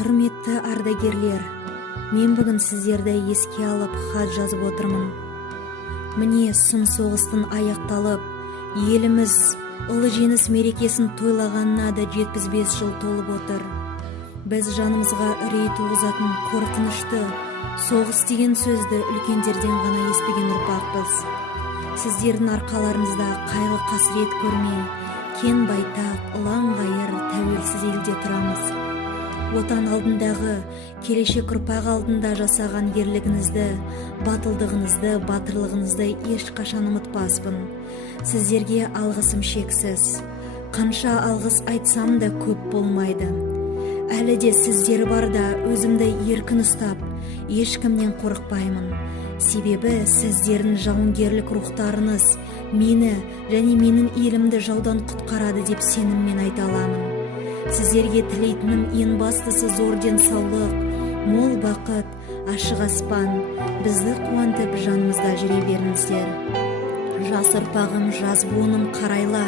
Құрметті ардагерлер, мен бүгін сіздерді еске алып хат жазып отырмын. Міне сұм соғыстың аяқталып, еліміз ұлы жеңіс мерекесін тойлағанына да 75 жыл толып отыр. Біз жанымызға үрей туғызатын қорқынышты соғыс деген сөзді үлкендерден ғана естіген ұрпақпыз. Сіздердің арқаларыңызда қайғы қасірет көрмей, кен байтақ, ұлан-ғайыр тәуелсіз елде тұрамыз. Отан алдындағы, келешек ұрпақ алдында жасаған ерлігіңізді, батылдығыңызды, батырлығыңызды ешқашан ұмытпаспын. Сіздерге алғысым шексіз. Қанша алғыс айтсам да көп болмайды. Әлі де сіздер барда өзімді еркін ұстап, ешкімнен қорықпаймын. Себебі сіздердің жауынгерлік рухтарыңыз мені және менің елімді жаудан құтқарады деп сеніммен айта аламын. Сіздерге тілейтінім ең бастысы зор денсаулық, мол бақыт, ашық аспан, бізді қуантып жанымызда жүре беріңіздер. Жас ұрпағым, жас буыным қарайла,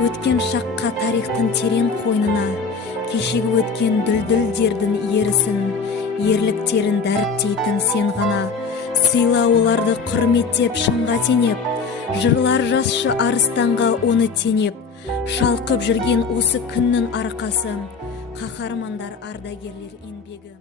өткен шаққа тарихтың терең қойнына, кешегі өткен дүлдүлдердің ерісін, ерліктерін дәріптейтін сен ғана. Сыйла оларды құрметтеп шыңға теңеп, жырлар жасшы арыстанға оны теңеп, шалқып жүрген осы күннің арқасы, қаһармандар ардагерлер еңбегі.